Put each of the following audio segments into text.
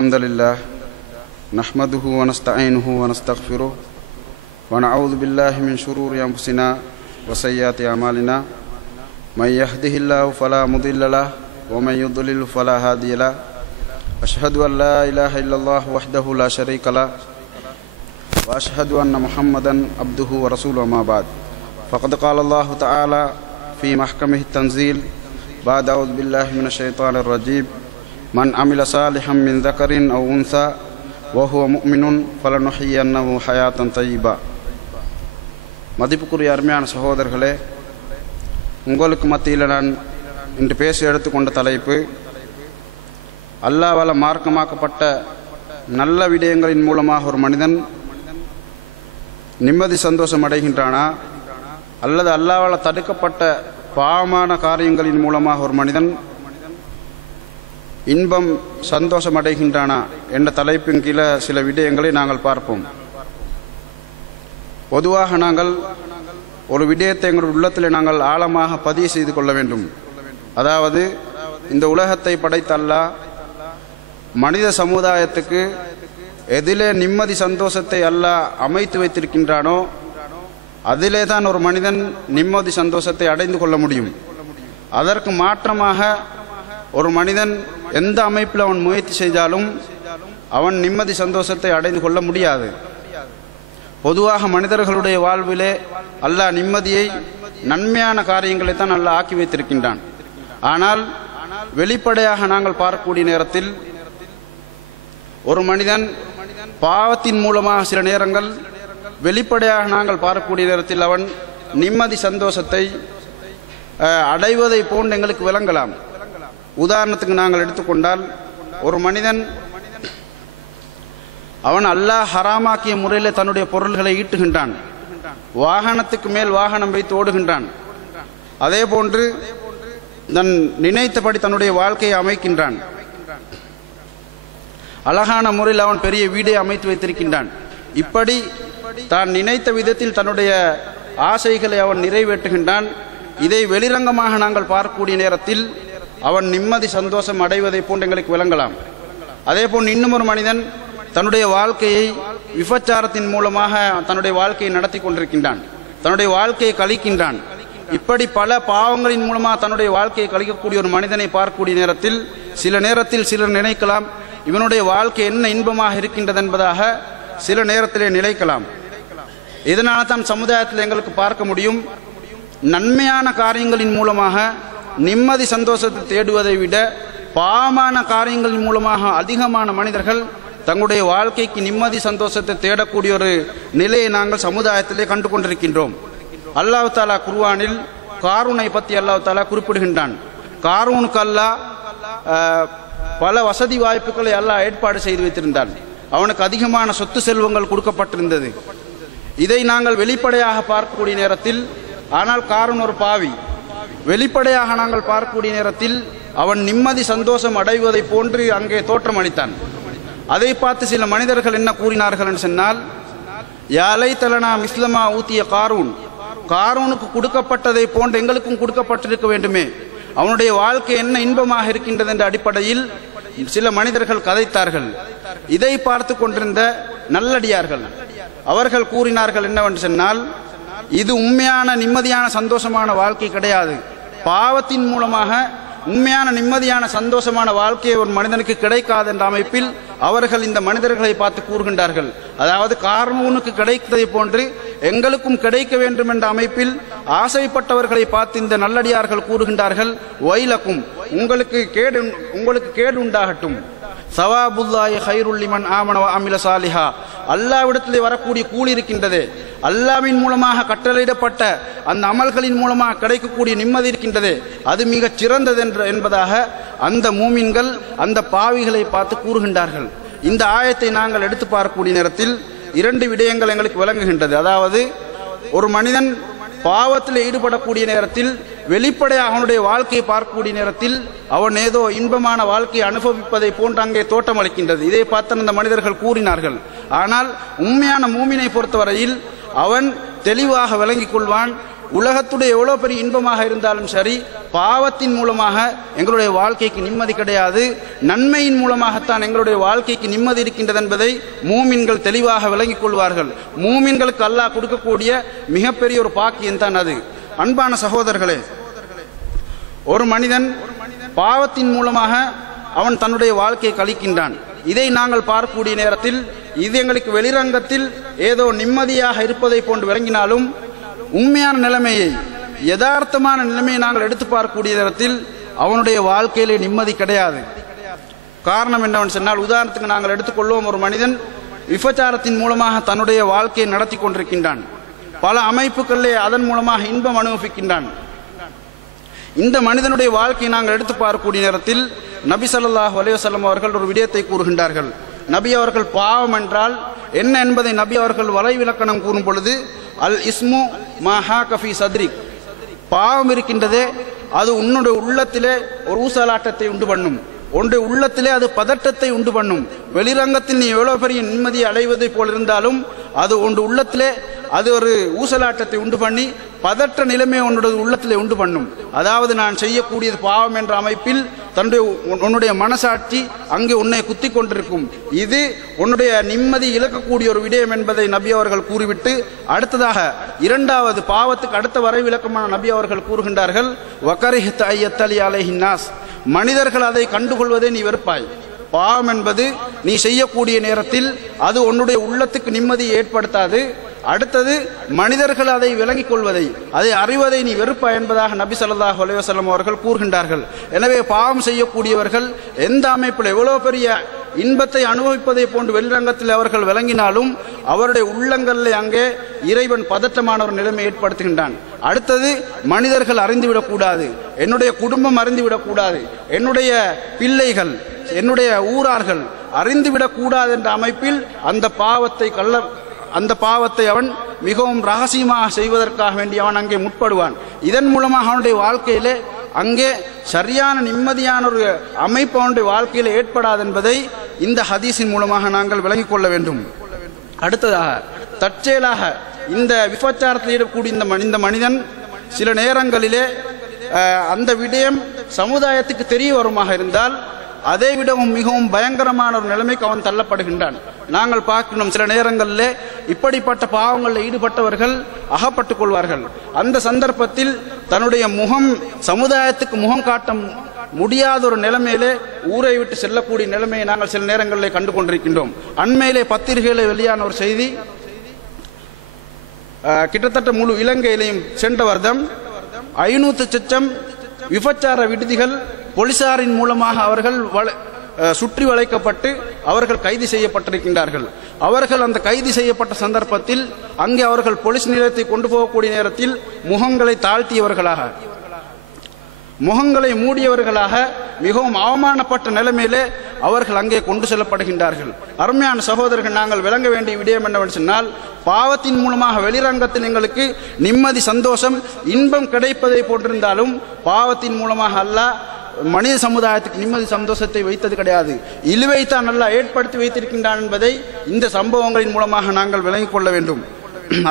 الحمد لله نحمده ونستعينه ونستغفره ونعوذ بالله من شرور أنفسنا وسيئات أعمالنا من يهده الله فلا مضل له ومن يضلل فلا هادي له أشهد أن لا إله إلا الله وحده لا شريك له وأشهد أن محمدا عبده ورسوله ما بعد فقد قال الله تعالى في محكمه التنزيل بعد أعوذ بالله من الشيطان الرجيم من عمل صالحا من ذكر أو أنثى وهو مؤمن فلنحيينه حياة طيبة. மதிப்புக்குரிய அருமையான சகோதரர்களே, உங்களுக்கு மத்தியில் நான் இன்று பேசி எடுத்துக்கொண்ட தலைப்பு, அல்லாஹ்வால் மார்க்கமாக்கப்பட்ட நல்ல விடயங்களின் மூலமாக ஒரு மனிதன் நிம்மதி சந்தோஷம் அடைகின்றானா அல்லது அல்லாஹ்வால் தடுக்கப்பட்ட பாவமான காரியங்களின் மூலமாக ஒரு மனிதன் இன்பம் சந்தோஷம் அடைகின்றானா என்ற தலைப்பின் கீழே சில விடயங்களை நாங்கள் பார்ப்போம். பொதுவாக நாங்கள் ஒரு விடயத்தை எங்களுடைய உள்ளத்தில் நாங்கள் ஆழமாக பதிவு செய்து கொள்ள வேண்டும். அதாவது, இந்த உலகத்தை படைத்த அல்லாஹ் மனித சமுதாயத்துக்கு எதிலே நிம்மதி சந்தோஷத்தை அல்லாஹ் அமைத்து வைத்திருக்கின்றானோ அதிலே தான் ஒரு மனிதன் நிம்மதி சந்தோஷத்தை அடைந்து கொள்ள முடியும். அதற்கு மாற்றமாக ஒரு மனிதன் எந்த அமைப்பில் அவன் முயற்சி செய்தாலும் அவன் நிம்மதி சந்தோஷத்தை அடைந்து கொள்ள முடியாது. பொதுவாக மனிதர்களுடைய வாழ்விலே அல்லாஹ் நிம்மதியை நன்மையான காரியங்களை தான் அல்லாஹ் ஆக்கி வைத்திருக்கின்றான். ஆனால் வெளிப்படையாக நாங்கள் பார்க்கக்கூடிய நேரத்தில் ஒரு மனிதன் பாவத்தின் மூலமாக சில நேரங்கள் வெளிப்படையாக நாங்கள் பார்க்கக்கூடிய நேரத்தில் அவன் நிம்மதி சந்தோஷத்தை அடைவதை போன்று எங்களுக்கு விளங்கலாம். உதாரணத்துக்கு நாங்கள் எடுத்துக்கொண்டால், ஒரு மனிதன் அவன் அல்லாஹ் ஹராமாக்கிய முறையில் தன்னுடைய பொருள்களை ஈட்டுகின்றான், வாகனத்துக்கு மேல் வாகனம் வைத்து ஓடுகின்றான், அதே போன்று தன் நினைத்தபடி தன்னுடைய வாழ்க்கையை அமைக்கின்றான், அழகான முறையில் அவன் பெரிய வீடை அமைத்து வைத்திருக்கின்றான். இப்படி தான் நினைத்த விதத்தில் தன்னுடைய ஆசைகளை அவன் நிறைவேற்றுகின்றான். இதை வெளிரங்கமாக நாங்கள் பார்க்கக்கூடிய நேரத்தில் அவன் நிம்மதி சந்தோஷம் அடைவதை போன்று எங்களுக்கு விளங்கலாம். அதே போன்று இன்னும் ஒரு மனிதன் தன்னுடைய வாழ்க்கையை விபச்சாரத்தின் மூலமாக தன்னுடைய வாழ்க்கையை நடத்தி கொண்டிருக்கின்றான், தன்னுடைய வாழ்க்கையை கழிக்கின்றான். இப்படி பல பாவங்களின் மூலமாக தன்னுடைய வாழ்க்கையை கழிக்கக்கூடிய ஒரு மனிதனை பார்க்கக்கூடிய நேரத்தில் சில நேரத்தில் சிலர் நினைக்கலாம், இவனுடைய வாழ்க்கை என்ன இன்பமாக இருக்கின்றது என்பதாக சில நேரத்திலே நினைக்கலாம். இதனால தான் சமுதாயத்தில் எங்களுக்கு பார்க்க முடியும், நன்மையான காரியங்களின் மூலமாக நிம்மதி சந்தோஷத்தை தேடுவதை விட பாவமான காரியங்களின் மூலமாக அதிகமான மனிதர்கள் தங்களுடைய வாழ்க்கைக்கு நிம்மதி சந்தோஷத்தை தேடக்கூடிய ஒரு நிலையை நாங்கள் சமுதாயத்திலே கண்டு கொண்டிருக்கின்றோம். அல்லாஹ் தஆலா குர்ஆனில் காரூனை பற்றி அல்லாஹ் தஆலா குறிப்பிடுகின்றான். காரூனுக்கு அல்லாஹ் பல வசதி வாய்ப்புகளை அல்லாஹ் ஏற்பாடு செய்து வைத்திருந்தான். அவனுக்கு அதிகமான சொத்து செல்வங்கள் கொடுக்கப்பட்டிருந்தது. இதை நாங்கள் வெளிப்படையாக பார்க்கக்கூடிய நேரத்தில், ஆனால் காரூன் ஒரு பாவி. வெளிப்படையாக நாங்கள் பார்க்கக்கூடிய நேரத்தில் அவன் நிம்மதி சந்தோஷம் அடைவதை போன்று அங்கே தோற்றம் அளித்தான். அதை பார்த்து சில மனிதர்கள் என்ன கூறினார்கள் என்று சொன்னால், யாலை தலனா மிஸ்லமா ஊத்திய காரூன், காரூனுக்கு கொடுக்கப்பட்டதை போன்று எங்களுக்கும் கொடுக்கப்பட்டிருக்க வேண்டுமே, அவனுடைய வாழ்க்கை என்ன இன்பமாக இருக்கின்றது என்ற அடிப்படையில் சில மனிதர்கள் கதைத்தார்கள். இதை பார்த்து கொண்டிருந்த நல்லடியார்கள் அவர்கள் கூறினார்கள் என்னவென்று சொன்னால், இது உண்மையான நிம்மதியான சந்தோஷமான வாழ்க்கை கிடையாது. பாவத்தின் மூலமாக உண்மையான நிம்மதியான சந்தோஷமான வாழ்க்கையை ஒரு மனிதனுக்கு கிடைக்காது என்ற அமைப்பில் அவர்கள் இந்த மனிதர்களை பார்த்து கூறுகின்றார்கள். அதாவது, காரூனுக்கு கிடைத்ததை போன்று எங்களுக்கும் கிடைக்க வேண்டும் என்ற அமைப்பில் ஆசைப்பட்டவர்களை பார்த்து இந்த நல்லடியார்கள் கூறுகின்றார்கள், வைலக்கும், உங்களுக்கு கேடு உண்டாகட்டும், சவாபுல்லாஹி ஹைருல் லிமன் ஆமன வ அமில சாலிஹா, அல்லாஹ்விடத்திலே வரக்கூடிய கூலி இருக்கின்றதே, அல்லாஹ்வின் மூலமாக கட்டளையிடப்பட்ட அந்த அமல்களின் மூலமாக கிடைக்கக்கூடிய நிம்மதி இருக்கின்றதே, அது மிகச் சிறந்தது என்பதாக அந்த மூமின்கள் அந்த பாவிகளை பார்த்து கூறுகின்றார்கள். இந்த ஆயத்தை நாங்கள் எடுத்து பார்க்கக்கூடிய நேரத்தில் இரண்டு விடயங்கள் எங்களுக்கு விளங்குகின்றது. அதாவது, ஒரு மனிதன் பாவத்தில் ஈடுபடக்கூடிய நேரத்தில் வெளிப்படையாக அவனுடைய வாழ்க்கையை பார்க்கக்கூடிய நேரத்தில் அவன் ஏதோ இன்பமான வாழ்க்கையை அனுபவிப்பதை போன்று அங்கே தோட்டம் அளிக்கின்றது. இதை பார்த்து அந்த மனிதர்கள் கூறினார்கள். ஆனால் உண்மையான மூமினை பொறுத்தவரையில் அவன் தெளிவாக விளங்கிக் கொள்வான், உலகத்துடைய எவ்வளோ பெரிய இன்பமாக இருந்தாலும் சரி, பாவத்தின் மூலமாக எங்களுடைய வாழ்க்கைக்கு நிம்மதி கிடையாது. நன்மையின் மூலமாகத்தான் எங்களுடைய வாழ்க்கைக்கு நிம்மதி இருக்கின்றது என்பதை மூமின்கள் தெளிவாக விளங்கிக் கொள்வார்கள். மூமின்களுக்கு அல்லாஹ் கொடுக்கக்கூடிய மிகப்பெரிய ஒரு பாக்கியம் தான் அது. அன்பான சகோதரர்களே, ஒரு மனிதன் பாவத்தின் மூலமாக அவன் தன்னுடைய வாழ்க்கையை கழிக்கின்றான். இதை நாங்கள் பார்க்கக்கூடிய நேரத்தில் இது எங்களுக்கு வெளிரங்கத்தில் ஏதோ நிம்மதியாக இருப்பதை போன்று விளங்கினாலும் உண்மையான நிலைமையை, யதார்த்தமான நிலைமையை நாங்கள் எடுத்து பார்க்கக்கூடிய நேரத்தில் அவனுடைய வாழ்க்கையிலே நிம்மதி கிடையாது. காரணம் என்னவென்று சொன்னால், உதாரணத்துக்கு நாங்கள் எடுத்துக்கொள்வோம், ஒரு மனிதன் விபச்சாரத்தின் மூலமாக தன்னுடைய வாழ்க்கையை நடத்தி கொண்டிருக்கின்றான். பல அமைப்புகளிலே அதன் மூலமாக இன்பம் அனுபவிக்கின்றான். இந்த மனிதனுடைய வாழ்க்கையை நாங்கள் எடுத்து பார்க்கக்கூடிய நேரத்தில் நபி ஸல்லல்லாஹு அலைஹி வஸல்லம் அவர்கள் ஒரு விடயத்தை கூறுகின்றார்கள். நபி அவர்கள் பாவம் என்றால் என்ன என்பதை நபி அவர்கள் வலைவிலக்கணம் கூறும் பொழுது, அல் இஸ்மு மா ஹாக ஃபீ சத்ரிக், பாவம் இருக்கின்றதே அது உன்னுடைய உள்ளத்திலே ஒரு ஊசலாட்டத்தை உண்டு பண்ணும், உன்னுடைய உள்ளத்திலே அது பதட்டத்தை உண்டு பண்ணும். வெளிரங்கத்தில் நீ எவ்வளவு பெரிய நிம்மதியை அடைவதை போல் இருந்தாலும் அது உன்னுடைய உள்ளத்திலே அது ஒரு ஊசலாட்டத்தை உண்டு பண்ணி பதற்ற நிலைமை உன்னுடைய உள்ளத்திலே உண்டு பண்ணும். அதாவது நான் செய்யக்கூடியது பாவம் என்ற அமைப்பில் உன்னுடைய மனசாட்சி அங்கே உன்னை குத்தி கொண்டிருக்கும். இது உன்னுடைய நிம்மதி இழக்கக்கூடிய ஒரு விடயம் என்பதை நபி அவர்கள் கூறிவிட்டு, அடுத்ததாக இரண்டாவது பாவத்துக்கு அடுத்த வரை விளக்கமான நபி அவர்கள் கூறுகின்றார்கள், வகரிஹ்த அய்யத்தலி அலைஹின் நாஸ், மனிதர்கள் அதை கண்டுகொள்வதை நீ வெறுப்பாய். பாவம் என்பது நீ செய்யக்கூடிய நேரத்தில் அது உன்னுடைய உள்ளத்துக்கு நிம்மதியை ஏற்படுத்தாது. அடுத்தது மனிதர்கள் அதை விளங்கிக் கொள்வதை, அதை அறிவதை நீ வெறுப்பாய் என்பதாக நபி ஸல்லல்லாஹு அலைஹி வஸல்லம் அவர்கள் கூறுகின்றார்கள். எனவே பாவம் செய்யக்கூடியவர்கள் எந்த அமைப்பில் எவ்வளவு பெரிய இன்பத்தை அனுபவிப்பதை போன்று வெளிரங்கத்தில் அவர்கள் விளங்கினாலும் அவருடைய உள்ளங்களில் அங்கே இறைவன் பதற்றமான ஒரு நிலைமை ஏற்படுத்துகின்றான். அடுத்தது மனிதர்கள் அறிந்துவிடக்கூடாது, என்னுடைய குடும்பம் அறிந்துவிடக்கூடாது, என்னுடைய பிள்ளைகள், என்னுடைய ஊரார்கள் அறிந்துவிடக்கூடாது என்ற அமைப்பில் அந்த பாவத்தை அவன் மிகவும் ரகசியமாக செய்வதற்காக வேண்டி அவன் அங்கே முற்படுவான். இதன் மூலமாக அவனுடைய வாழ்க்கையிலே அங்கே சரியான நிம்மதியான ஒரு அமைப்பு அவனுடைய வாழ்க்கையில் ஏற்படாது என்பதை இந்த ஹதீஸின் மூலமாக நாங்கள் விளங்கிக் கொள்ள வேண்டும். அடுத்ததாக தற்செயலாக இந்த விபச்சாரத்தில் ஈடுபடக்கூடிய இந்த மனிதன் சில நேரங்களிலே அந்த விடயம் சமுதாயத்துக்கு தெரிய வருமாக இருந்தால் அதை விடவும் மிகவும் பயங்கரமான ஒரு நிலைமைக்கு அவன் தள்ளப்படுகின்றான். நாங்கள் பார்க்கணும், சில நேரங்களில் இப்படிப்பட்ட பாவங்களில் ஈடுபட்டவர்கள் அகப்பட்டுக் கொள்வார்கள். அந்த சந்தர்ப்பத்தில் தன்னுடைய முகம் சமுதாயத்துக்கு முகம் காட்ட முடியாத ஒரு நிலைமையிலே ஊரை விட்டு செல்லக்கூடிய நிலைமையை நாங்கள் சில நேரங்களில் கண்டு கொண்டிருக்கின்றோம். அண்மையிலே பத்திரிகையிலே வெளியான ஒரு செய்தி, கிட்டத்தட்ட முழு இலங்கையிலையும் சென்ற வருடம் 500 லட்சம் விபச்சார விடுதிகள் போலீசாரின் மூலமாக அவர்கள் சுற்றி வளைக்கப்பட்டு அவர்கள் கைது செய்யப்பட்டிருக்கின்றார்கள். அவர்கள் அந்த கைது செய்யப்பட்ட சந்தர்ப்பத்தில் அங்கே அவர்கள் போலீஸ் நிலையத்தை கொண்டு போகக்கூடிய நேரத்தில் முகங்களை தாழ்த்தியவர்களாக, முகங்களை மூடியவர்களாக மிகவும் அவமானப்பட்ட நிலைமையிலே அவர்கள் அங்கே கொண்டு செல்லப்படுகின்றார்கள். அருமையான சகோதரர்கள், நாங்கள் விளங்க வேண்டிய விடயம் என்னவென்று சொன்னால், பாவத்தின் மூலமாக வெளிரங்கத்தில் எங்களுக்கு நிம்மதி, சந்தோஷம், இன்பம் கிடைப்பதை போன்றிருந்தாலும் பாவத்தின் மூலமாக அல்லாஹ் மனித சமுதாயத்துக்கு நிம்மதி சந்தோஷத்தை வைத்தது கிடையாது. இழுவைத்தான் அல்லாஹ் ஏற்படுத்தி வைத்திருக்கின்றான் என்பதை இந்த சம்பவங்களின் மூலமாக நாங்கள் விளங்கிக் கொள்ள வேண்டும்.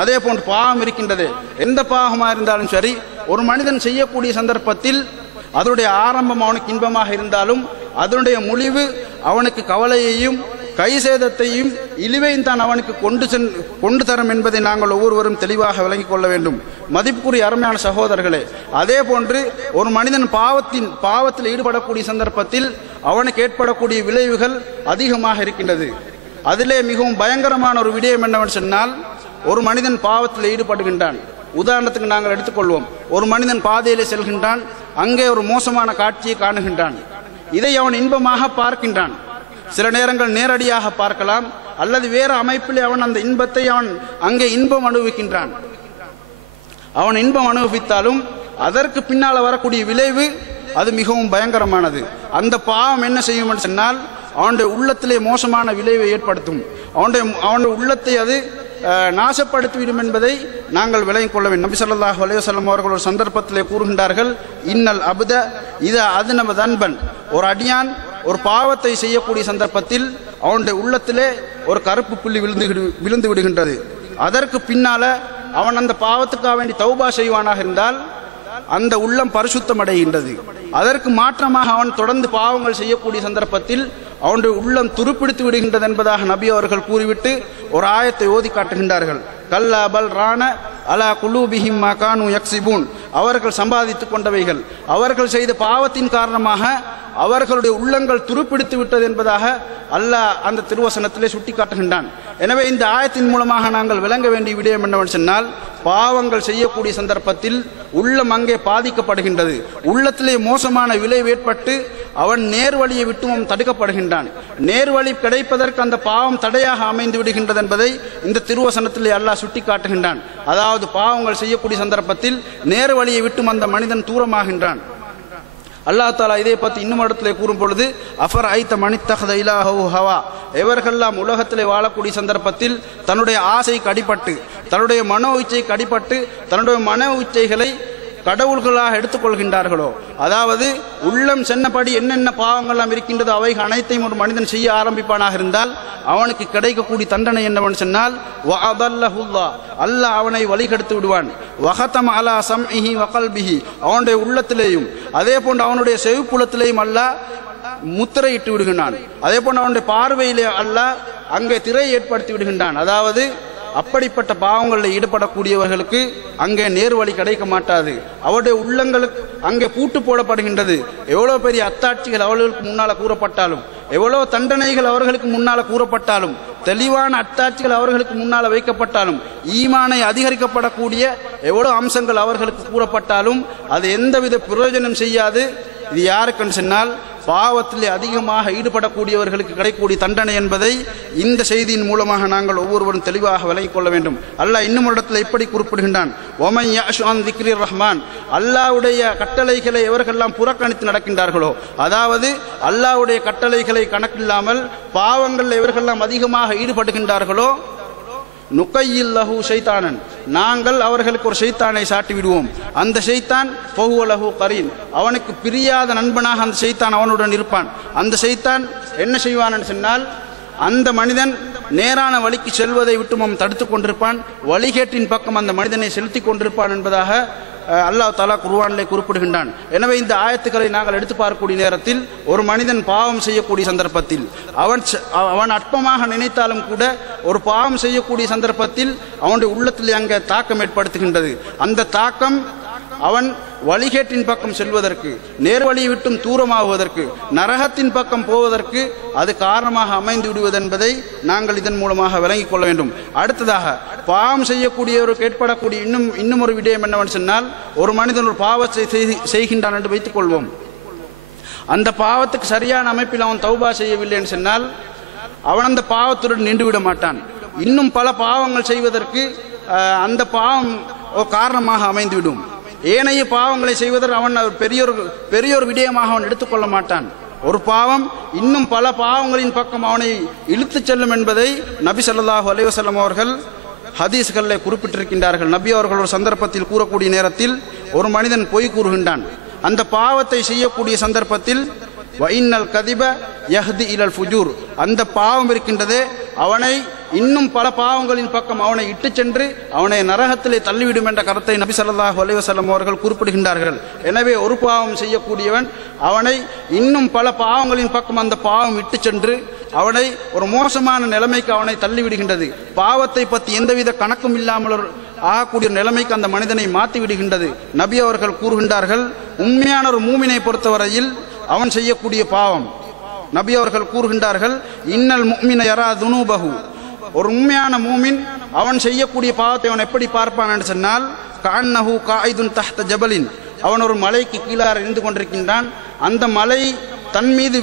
அதே போன்று பாவம் இருக்கின்றது, எந்த பாவமாக இருந்தாலும் சரி, ஒரு மனிதன் செய்யக்கூடிய சந்தர்ப்பத்தில் அதனுடைய ஆரம்பம் அவனுக்கு இன்பமாக இருந்தாலும் அதனுடைய முடிவு அவனுக்கு கவலையையும் கை சேதத்தையும் இழிவையும் தான் அவனுக்கு கொண்டு தரும் என்பதை நாங்கள் ஒவ்வொருவரும் தெளிவாக விளங்கிக் கொள்ள வேண்டும். மதிப்புக்குரிய அருமையான சகோதரர்களே, அதே போன்று ஒரு மனிதன் பாவத்தில் ஈடுபடக்கூடிய சந்தர்ப்பத்தில் அவனுக்கு ஏற்படக்கூடிய விளைவுகள் அதிகமாக இருக்கின்றது. அதிலே மிகவும் பயங்கரமான ஒரு விடயம் என்னவென்று சொன்னால், ஒரு மனிதன் பாவத்தில் ஈடுபடுகின்றான். உதாரணத்துக்கு நாங்கள் எடுத்துக்கொள்வோம், ஒரு மனிதன் பாதையிலே செல்கின்றான், அங்கே ஒரு மோசமான காட்சியை காணுகின்றான். இதை அவன் இன்பமாக பார்க்கின்றான். சில நேரங்கள் நேரடியாக பார்க்கலாம், அல்லது வேறு அமைப்பிலே அவன் அந்த இன்பத்தை அவன் அங்கே இன்பம் அனுபவிக்கின்றான். அவன் இன்பம் அனுபவித்தாலும் அதற்கு பின்னால் வரக்கூடிய விளைவு அது மிகவும் பயங்கரமானது. அந்த பாவம் என்ன செய்யும் என்று சொன்னால், அவனுடைய உள்ளத்திலே மோசமான விளைவை ஏற்படுத்தும். அவனுடைய உள்ளத்தை அது நாசப்படுத்திவிடும் என்பதை நாங்கள் விளங்கிக் கொள்ள வேண்டும். நபி ஸல்லல்லாஹு அலைஹி வஸல்லம் அவர்கள் ஒரு சந்தர்ப்பத்திலே கூறுகின்றார்கள், இன்னல் அப்த இதா அத்னப தன்பன், ஒரு அடியான் ஒரு பாவத்தை செய்யக்கூடிய சந்தர்ப்பத்தில் அவனுடைய உள்ளத்திலே ஒரு கருப்பு புள்ளி விழுந்து விடுகின்றது. அதற்கு பின்னால அவன் அந்த பாவத்துக்காக வேண்டி தௌபா செய்வானாக இருந்தால் அந்த உள்ளம் பரிசுத்தம் அடைகின்றது. அதற்கு மாற்றமாக அவன் தொடர்ந்து பாவங்கள் செய்யக்கூடிய சந்தர்ப்பத்தில் அவனுடைய உள்ளம் துருப்பிடித்து விடுகின்றது என்பதாக நபி அவர்கள் கூறிவிட்டு ஒரு ஆயத்தை ஓதி காட்டுகின்றார்கள். கல்லா பல் ரான அலா குலூபிஹிம் மா கானூ யக்ஸிபூன். அவர்கள் சம்பாதித்துக் கொண்டவைகள், அவர்கள் செய்த பாவத்தின் காரணமாக அவர்களுடைய உள்ளங்கள் துருப்பிடித்து விட்டது என்பதாக அல்லாஹ் அந்த திருவசனத்திலே சுட்டி காட்டுகின்றான். எனவே இந்த ஆயத்தின் மூலமாக நாங்கள் விளங்க வேண்டிய விடயம் என்னவென்று சொன்னால், பாவங்கள் செய்யக்கூடிய சந்தர்ப்பத்தில் உள்ளம் அங்கே பாதிக்கப்படுகின்றது. உள்ளத்திலே மோசமான விளைவு ஏற்பட்டு அவன் நேர்வழியை விட்டும் தடுக்கப்படுகின்றான். நேர்வழி கிடைப்பதற்கு அந்த பாவம் தடையாக அமைந்து விடுகின்றது என்பதை இந்த திருவசனத்திலே அல்லாஹ் சுட்டி காட்டுகின்றான். அதாவது பாவங்கள் செய்யக்கூடிய சந்தர்ப்பத்தில் நேர்வழியை விட்டும் அந்த மனிதன் தூரமாகின்றான். அல்லாஹ் தாலா இதை பற்றி இன்னும் இடத்திலே கூறும் பொழுது, அஃபர் ஐத்த மனித்தஹத இலாஹு ஹவா, எவர்களெல்லாம் உலகத்திலே வாழக்கூடிய சந்தர்ப்பத்தில் தன்னுடைய ஆசைக்கு அடிபட்டு, தன்னுடைய மனோ இச்சைக்கு அடிபட்டு, தன்னுடைய மனோ இச்சைகளை கடவுள்களாக எடுத்துக்கொள்கின்றார்களோ, அதாவது உள்ளம் சென்னபடி என்னென்ன பாவங்கள்லாம் இருக்கின்றதோ அவைகள் அனைத்தையும் ஒரு மனிதன் செய்ய ஆரம்பிப்பானாக இருந்தால் அவனுக்கு கிடைக்கக்கூடிய தண்டனை என்னவென்று சொன்னால், அல்லாஹ் அவனை வழிகெடுத்து விடுவான். வஹதம் அலா சம்இஹி வகல்பிஹி, அவனுடைய உள்ளத்திலேயும் அதே போன்று அவனுடைய செவிப்புலத்திலேயும் அல்லாஹ் முத்திரையிட்டு விடுகின்றான். அதே போன்று அவனுடைய பார்வையிலே அல்லாஹ் அங்கே திரை ஏற்படுத்தி விடுகின்றான். அதாவது அப்படிப்பட்ட பாவங்களில் ஈடுபடக்கூடியவர்களுக்கு அங்கே நேர்வழி கிடைக்க மாட்டாது. அவருடைய உள்ளங்களுக்கு அங்கே பூட்டு போடப்படுகின்றது. எவ்வளோ பெரிய அத்தாட்சிகள் அவர்களுக்கு முன்னால் கூறப்பட்டாலும், எவ்வளோ தண்டனைகள் அவர்களுக்கு முன்னால் கூறப்பட்டாலும், தெளிவான அத்தாட்சிகள் அவர்களுக்கு முன்னால் வைக்கப்பட்டாலும், ஈமானை அதிகரிக்கப்படக்கூடிய எவ்வளோ அம்சங்கள் அவர்களுக்கு கூறப்பட்டாலும் அது எந்தவித பிரயோஜனம் செய்யாது. இது யாருக்குன்னு சொன்னால், பாவத்திலே அதிகமாக ஈடுபடக்கூடியவர்களுக்கு கிடைக்கக்கூடிய தண்டனை என்பதை இந்த செய்தியின் மூலமாக நாங்கள் ஒவ்வொருவரும் தெளிவாக விளங்கிக் கொள்ள வேண்டும். அல்லாஹ் இன்னும் ஒரு இடத்துல இப்படி குறிப்பிடுகின்றான், ஒமன் யஅஷு அன் திக்ரிர் ரஹ்மான், அல்லாஹ்வுடைய கட்டளைகளை எவர்களெல்லாம் புறக்கணித்து நடக்கின்றார்களோ, அதாவது அல்லாஹ்வுடைய கட்டளைகளை கணக்கில்லாமல் பாவங்கள் எவர்களெல்லாம் அதிகமாக ஈடுபடுகின்றார்களோ, நுகையில் லஹு ஷைத்தானன், நாங்கள் அவர்களுக்கு ஒரு ஷைத்தானை சாட்டி விடுவோம். அந்த ஷைத்தான் ஃபஹுவ லஹு கரீன், அவனுக்கு பிரியாத நண்பனாக அந்த ஷைத்தான் அவனுடன் இருப்பான். அந்த ஷைத்தான் என்ன செய்வான் சொன்னால், அந்த மனிதன் நேரான வழிக்கு செல்வதை விட்டு அவன் தடுத்து கொண்டிருப்பான், வழிகேட்டின் பக்கம் அந்த மனிதனை செலுத்தி கொண்டிருப்பான் என்பதாக அல்லாஹ் தஆலா குர்ஆனிலே குறிப்பிடுகின்றான். எனவே இந்த ஆயத்துக்களை நாங்கள் எடுத்து பார்க்கக்கூடிய நேரத்தில் ஒரு மனிதன் பாவம் செய்யக்கூடிய சந்தர்ப்பத்தில் அவன் அற்பமாக நினைத்தாலும் கூட ஒரு பாவம் செய்யக்கூடிய சந்தர்ப்பத்தில் அவனுடைய உள்ளத்தில் அங்கே தாக்கம் ஏற்படுத்துகின்றது. அந்த தாக்கம் அவன் வழிகேட்டின் பக்கம் செல்வதற்கு, நேர்வழியை விட்டும் தூரமாகுவதற்கு, நரகத்தின் பக்கம் போவதற்கு அது காரணமாக அமைந்து விடுவது என்பதை நாங்கள் இதன் மூலமாக விளங்கிக் கொள்ள வேண்டும். அடுத்ததாக பாவம் செய்யக்கூடியவருக்கு ஏற்படக்கூடிய இன்னும் ஒரு விடயம் என்னவென்று சொன்னால், ஒரு மனிதன் ஒரு பாவத்தை செய்கின்றான் என்று வைத்துக் கொள்வோம். அந்த பாவத்துக்கு சரியான அமைப்பில் அவன் தௌபா செய்யவில்லை என்று சொன்னால் அவன் அந்த பாவத்துடன் நின்றுவிட மாட்டான். இன்னும் பல பாவங்கள் செய்வதற்கு அந்த பாவம் காரணமாக அமைந்துவிடும். ஏனைய பாவங்களை செய்வதற்கு அவன் பெரியோர் விடயமாக அவன் எடுத்துக்கொள்ள மாட்டான். ஒரு பாவம் இன்னும் பல பாவங்களின் பக்கம் அவனை இழுத்துச் செல்லும் என்பதை நபி ஸல்லல்லாஹு அலைஹி வஸல்லம் அவர்கள் ஹதீஸ்களில் குறிப்பிட்டிருக்கின்றார்கள். நபி அவர்கள் ஒரு சந்தர்ப்பத்தில் கூறக்கூடிய நேரத்தில் ஒரு மனிதன் பொய் கூறுகின்றான். அந்த பாவத்தை செய்யக்கூடிய சந்தர்ப்பத்தில் வைன்னல் கதிப யஹ்தி இலல் ஃபுஜூர், அந்த பாவம் இருக்கின்றதே அவனை இன்னும் பல பாவங்களின் பக்கம் அவனை இட்டு சென்று அவனை நரகத்திலே தள்ளிவிடும் என்ற கருத்தை நபி ஸல்லல்லாஹு அலைஹி வஸல்லம் அவர்கள் குறிப்பிடுகின்றார்கள். எனவே ஒரு பாவம் செய்யக்கூடியவன் அவனை இன்னும் பல பாவங்களின் பக்கம் அந்த பாவம் இட்டு சென்று அவனை ஒரு மோசமான நிலைமைக்கு அவனை தள்ளிவிடுகின்றது. பாவத்தை பற்றி எந்தவித கணக்கும் இல்லாமல் ஆகக்கூடிய நிலைமைக்கு அந்த மனிதனை மாற்றி விடுகின்றது. நபி அவர்கள் கூறுகின்றார்கள், உண்மையான ஒரு மூமினை பொறுத்தவரையில் அவன் செய்யக்கூடிய பாவம், நபி அவர்கள் கூறுகின்றார்கள், இன்னல் முஃமின யரா துனூபஹு, ஒரு உண்மையான மூமின் அவன் செய்யக்கூடிய பாவத்தை அவன் எப்படி பார்ப்பான் என்று சொன்னால், கஅன்னஹு காயிதுன் தஹ்த ஜபலின், அவன் ஒரு மலைக்கு கீழார இருந்து கொண்டிருக்கின்றான். அந்த மலை தன் மீது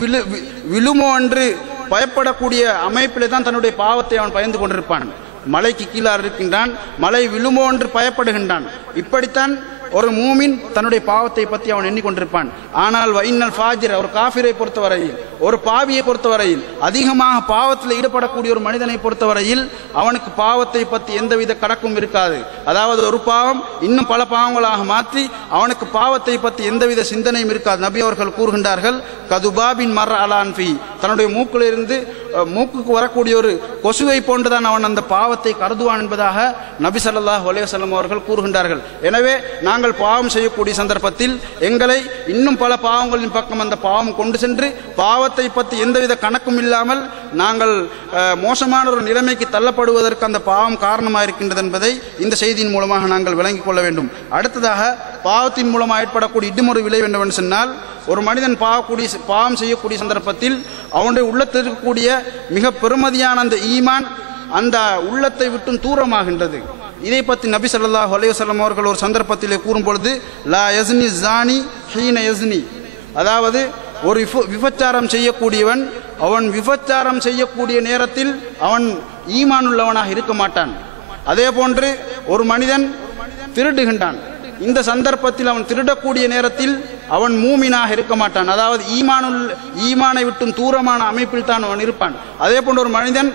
விழுமோ என்று பயப்படக்கூடிய அமைப்பிலே தான் தன்னுடைய பாவத்தை அவன் பயந்து கொண்டிருப்பான். மலைக்கு கீழார் இருக்கின்றான், மலை விழுமோ என்று பயப்படுகின்றான். இப்படித்தான் ஒரு மூமின் தன்னுடைய பாவத்தை பற்றி அவன் எண்ணிக்கொண்டிருப்பான். ஆனால் வைன்னல் ஃபாஜிர், ஒரு காஃபிரை பொறுத்தவரையில், ஒரு பாவியை பொறுத்தவரையில், அதிகமாக பாவத்தில் ஈடுபடக்கூடிய ஒரு மனிதனை பொறுத்தவரையில் அவனுக்கு பாவத்தை பற்றி எந்தவித கணக்கும் இருக்காது. அதாவது ஒரு பாவம் இன்னும் பல பாவங்களாக மாற்றி அவனுக்கு பாவத்தை பற்றி எந்தவித சிந்தனையும் இருக்காது. நபி அவர்கள் கூறுகின்றார்கள், கதுபாபின் மர் அலான்ஃபி, தன்னுடைய மூக்கிலிருந்து மூக்குக்கு வரக்கூடிய ஒரு கொசுவை போன்றுதான் அவன் அந்த பாவத்தை கருதுவான் என்பதாக நபி ஸல்லல்லாஹு அலைஹி வஸல்லம் அவர்கள் கூறுகின்றார்கள். எனவே நாங்கள் பாவம் செய்யக்கூடிய சந்தர்ப்பத்தில் எங்களை இன்னும் பல பாவங்களின் பக்கம் அந்த பாவம் கொண்டு சென்று பாவத்தை பற்றி எந்தவித கணக்கும் இல்லாமல் நாங்கள் மோசமான ஒரு நிலைமைக்கு தள்ளப்படுவதற்கு அந்த பாவம் காரணமாக இருக்கின்றது என்பதை இந்த செய்தியின் மூலமாக நாங்கள் விளங்கிக் கொள்ள வேண்டும். அடுத்ததாக, பாவத்தின் மூலமாக ஏற்படக்கூடிய இடுமொரு விளைவு என்னவென்று சொன்னால், ஒரு மனிதன் பாவம் செய்யக்கூடிய சந்தர்ப்பத்தில் அவனுடைய உள்ளத்தில் இருக்கக்கூடிய மிக பெருமதியான அந்த ஈமான் அந்த உள்ளத்தை விட்டும் தூரமாகின்றது. இதை பற்றி நபி ஸல்லல்லாஹு அலைஹி வஸல்லம் அவர்கள் ஒரு சந்தர்ப்பத்திலே கூறும் பொழுது, லா யஸ்னி ஸானி ஹீன யஸ்னி, அதாவது ஒரு விபச்சாரம் செய்யக்கூடியவன் அவன் விபச்சாரம் செய்யக்கூடிய நேரத்தில் அவன் ஈமான் உள்ளவனாக இருக்க மாட்டான். அதே போன்று ஒரு மனிதன் திருடுகின்றான், இந்த சந்தர்ப்பத்தில் அவன் திருடக்கூடிய நேரத்தில் அவன் மூமினாக இருக்க மாட்டான். அதாவது ஈமானை விட்டும் தூரமான அமைப்பில் தான் அவன் இருப்பான். அதே போன்று ஒரு மனிதன்